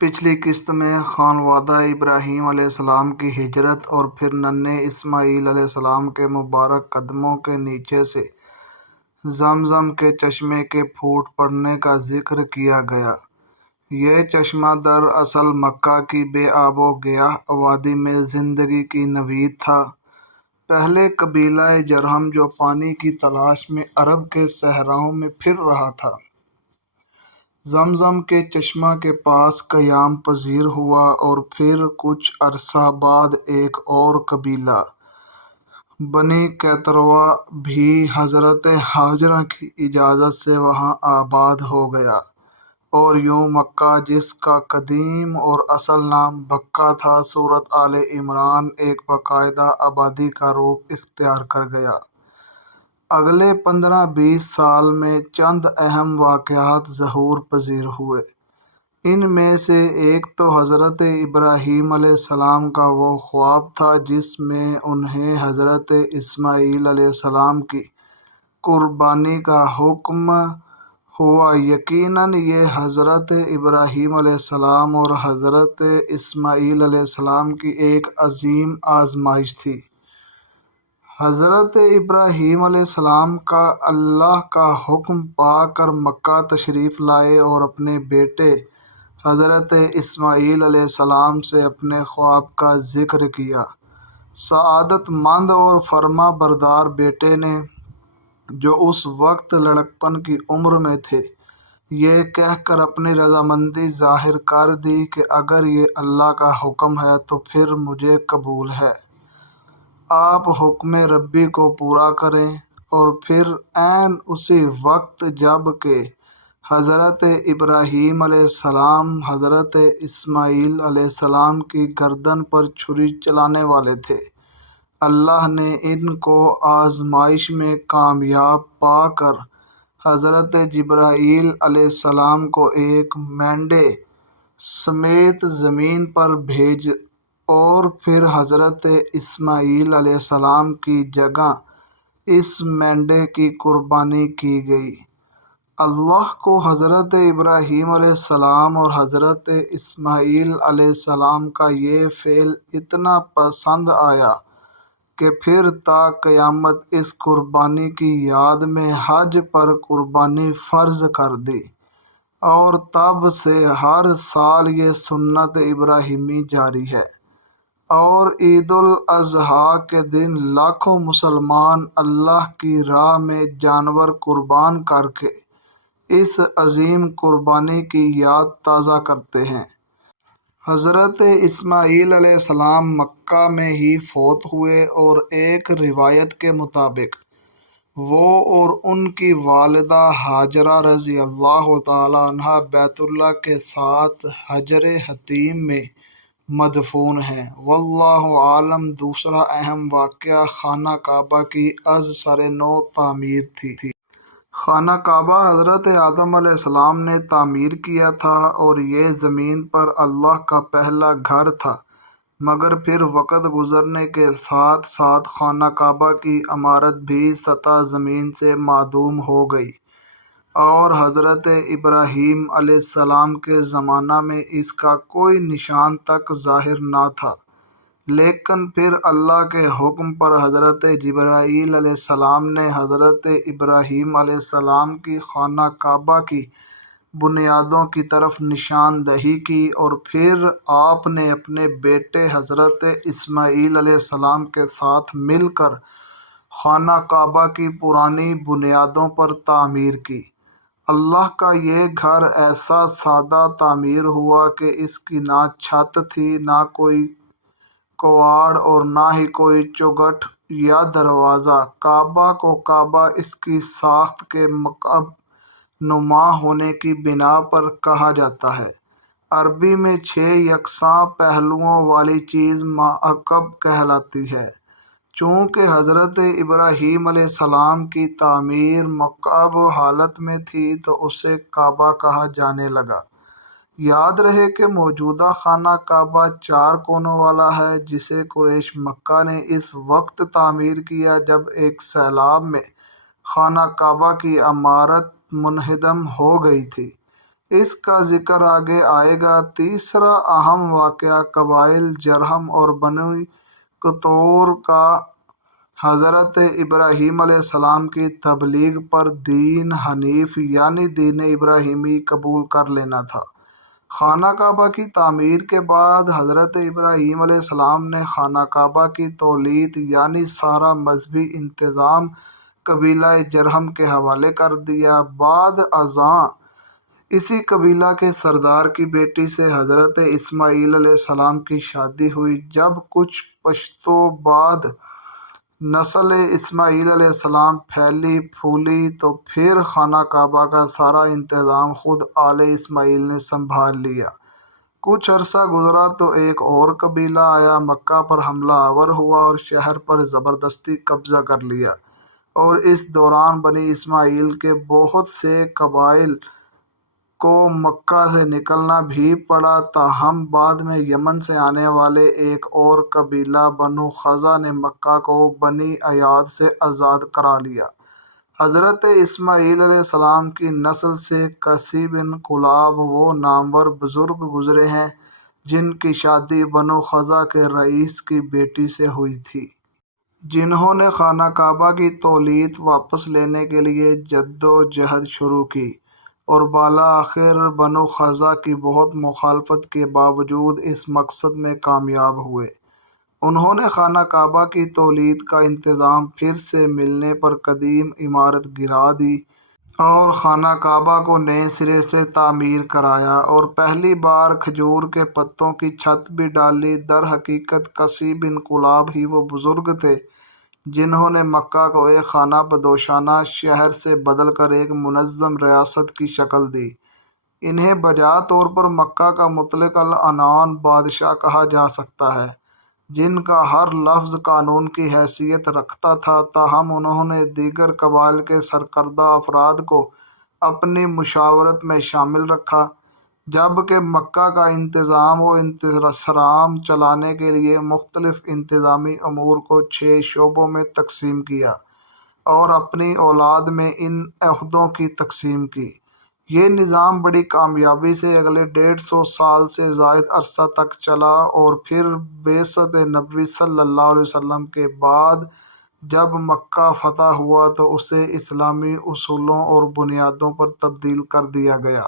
پچھلی قسط میں خانوادہ ابراہیم علیہ السلام کی ہجرت اور پھر ننھے اسماعیل علیہ السلام کے مبارک قدموں کے نیچے سے زمزم کے چشمے کے پھوٹ پڑنے کا ذکر کیا گیا۔ یہ چشمہ دراصل مکہ کی بے آب و گیاہ وادی میں زندگی کی نوید تھا۔ پہلے قبیلہ جرہم جو پانی کی تلاش میں عرب کے صحراؤں میں پھر رہا تھا، زمزم کے چشمہ کے پاس قیام پذیر ہوا، اور پھر کچھ عرصہ بعد ایک اور قبیلہ بنی قیطروہ بھی حضرت ہاجرہ کی اجازت سے وہاں آباد ہو گیا، اور یوں مکہ، جس کا قدیم اور اصل نام بکہ تھا، سورۃ آل عمران، ایک باقاعدہ آبادی کا روپ اختیار کر گیا۔ اگلے 15-20 سال میں چند اہم واقعات ظہور پذیر ہوئے۔ ان میں سے ایک تو حضرت ابراہیم علیہ السلام کا وہ خواب تھا جس میں انہیں حضرت اسماعیل علیہ السلام کی قربانی کا حکم ہوا۔ یقیناً یہ حضرت ابراہیم علیہ السلام اور حضرت اسماعیل علیہ السلام کی ایک عظیم آزمائش تھی۔ حضرت ابراہیم علیہ السلام کا اللہ کا حکم پا کر مکہ تشریف لائے اور اپنے بیٹے حضرت اسماعیل علیہ السلام سے اپنے خواب کا ذکر کیا۔ سعادت مند اور فرما بردار بیٹے نے، جو اس وقت لڑکپن کی عمر میں تھے، یہ کہہ کر اپنی رضامندی ظاہر کر دی کہ اگر یہ اللہ کا حکم ہے تو پھر مجھے قبول ہے، آپ حکم ربی کو پورا کریں۔ اور پھر عین اسی وقت جب کہ حضرت ابراہیم علیہ السلام حضرت اسماعیل علیہ السلام کی گردن پر چھری چلانے والے تھے، اللہ نے ان کو آزمائش میں کامیاب پا کر حضرت جبرائیل علیہ السلام کو ایک مینڈے سمیت زمین پر بھیج، اور پھر حضرت اسماعیل علیہ السلام کی جگہ اس مینڈے کی قربانی کی گئی۔ اللہ کو حضرت ابراہیم علیہ السلام اور حضرت اسماعیل علیہ السلام کا یہ فعل اتنا پسند آیا کہ پھر تا قیامت اس قربانی کی یاد میں حج پر قربانی فرض کر دی، اور تب سے ہر سال یہ سنت ابراہیمی جاری ہے۔ اور عید الاضحیٰ کے دن لاکھوں مسلمان اللہ کی راہ میں جانور قربان کر کے اس عظیم قربانی کی یاد تازہ کرتے ہیں۔ حضرت اسماعیل علیہ السلام مکہ میں ہی فوت ہوئے، اور ایک روایت کے مطابق وہ اور ان کی والدہ ہاجرہ رضی اللہ تعالیٰ عنہا بیت اللہ کے ساتھ حجر حتیم میں مدفون ہیں۔ واللہ اعلم۔ دوسرا اہم واقعہ خانہ کعبہ کی از سر نو تعمیر تھی۔ خانہ کعبہ حضرت آدم علیہ السلام نے تعمیر کیا تھا، اور یہ زمین پر اللہ کا پہلا گھر تھا، مگر پھر وقت گزرنے کے ساتھ ساتھ خانہ کعبہ کی عمارت بھی سطح زمین سے معدوم ہو گئی، اور حضرت ابراہیم علیہ السلام کے زمانہ میں اس کا کوئی نشان تک ظاہر نہ تھا۔ لیکن پھر اللہ کے حکم پر حضرت جبرائیل علیہ السلام نے حضرت ابراہیم علیہ السلام کی خانہ کعبہ کی بنیادوں کی طرف نشاندہی کی، اور پھر آپ نے اپنے بیٹے حضرت اسماعیل علیہ السلام کے ساتھ مل کر خانہ کعبہ کی پرانی بنیادوں پر تعمیر کی۔ اللہ کا یہ گھر ایسا سادہ تعمیر ہوا کہ اس کی نہ چھت تھی، نہ کوئی کواڑ، اور نہ ہی کوئی چوکھٹ یا دروازہ۔ کعبہ کو کعبہ اس کی ساخت کے مکعب نما ہونے کی بنا پر کہا جاتا ہے۔ عربی میں 6 یکساں پہلوؤں والی چیز مکعب کہلاتی ہے۔ چونکہ حضرت ابراہیم علیہ السلام کی تعمیر مکعب حالت میں تھی تو اسے کعبہ کہا جانے لگا۔ یاد رہے کہ موجودہ خانہ کعبہ 4 کونوں والا ہے، جسے قریش مکہ نے اس وقت تعمیر کیا جب ایک سیلاب میں خانہ کعبہ کی عمارت منہدم ہو گئی تھی۔ اس کا ذکر آگے آئے گا۔ تیسرا اہم واقعہ قبائل جرہم اور بنو قطور کا حضرت ابراہیم علیہ السلام کی تبلیغ پر دین حنیف یعنی دین ابراہیمی قبول کر لینا تھا۔ خانہ کعبہ کی تعمیر کے بعد حضرت ابراہیم علیہ السلام نے خانہ کعبہ کی تولید یعنی سارا مذہبی انتظام قبیلہ جرہم کے حوالے کر دیا۔ بعد ازاں اسی قبیلہ کے سردار کی بیٹی سے حضرت اسماعیل علیہ السلام کی شادی ہوئی۔ جب کچھ پشتوں بعد نسل اسماعیل علیہ السلام پھیلی پھولی تو پھر خانہ کعبہ کا سارا انتظام خود آل اسماعیل نے سنبھال لیا۔ کچھ عرصہ گزرا تو ایک اور قبیلہ آیا، مکہ پر حملہ آور ہوا اور شہر پر زبردستی قبضہ کر لیا، اور اس دوران بنی اسماعیل کے بہت سے قبائل کو مکہ سے نکلنا بھی پڑا۔ تاہم بعد میں یمن سے آنے والے ایک اور قبیلہ بنو خزا نے مکہ کو بنی ایاد سے آزاد کرا لیا۔ حضرت اسماعیل علیہ السلام کی نسل سے قصی بن کلاب وہ نامور بزرگ گزرے ہیں جن کی شادی بنو خزا کے رئیس کی بیٹی سے ہوئی تھی، جنہوں نے خانہ کعبہ کی تولید واپس لینے کے لیے جدوجہد شروع کی اور بالآخر بنو خزا کی بہت مخالفت کے باوجود اس مقصد میں کامیاب ہوئے۔ انہوں نے خانہ کعبہ کی تولید کا انتظام پھر سے ملنے پر قدیم عمارت گرا دی اور خانہ کعبہ کو نئے سرے سے تعمیر کرایا، اور پہلی بار کھجور کے پتوں کی چھت بھی ڈالی۔ در حقیقت قصی بن کلاب ہی وہ بزرگ تھے جنہوں نے مکہ کو ایک خانہ بدوشانہ شہر سے بدل کر ایک منظم ریاست کی شکل دی۔ انہیں بجا طور پر مکہ کا مطلق العنان بادشاہ کہا جا سکتا ہے، جن کا ہر لفظ قانون کی حیثیت رکھتا تھا۔ تاہم انہوں نے دیگر قبائل کے سرکردہ افراد کو اپنی مشاورت میں شامل رکھا، جبکہ مکہ کا انتظام و انصرام چلانے کے لیے مختلف انتظامی امور کو 6 شعبوں میں تقسیم کیا اور اپنی اولاد میں ان عہدوں کی تقسیم کی۔ یہ نظام بڑی کامیابی سے اگلے 150 سال سے زائد عرصہ تک چلا، اور پھر بعثت نبوی صلی اللہ علیہ وسلم کے بعد جب مکہ فتح ہوا تو اسے اسلامی اصولوں اور بنیادوں پر تبدیل کر دیا گیا۔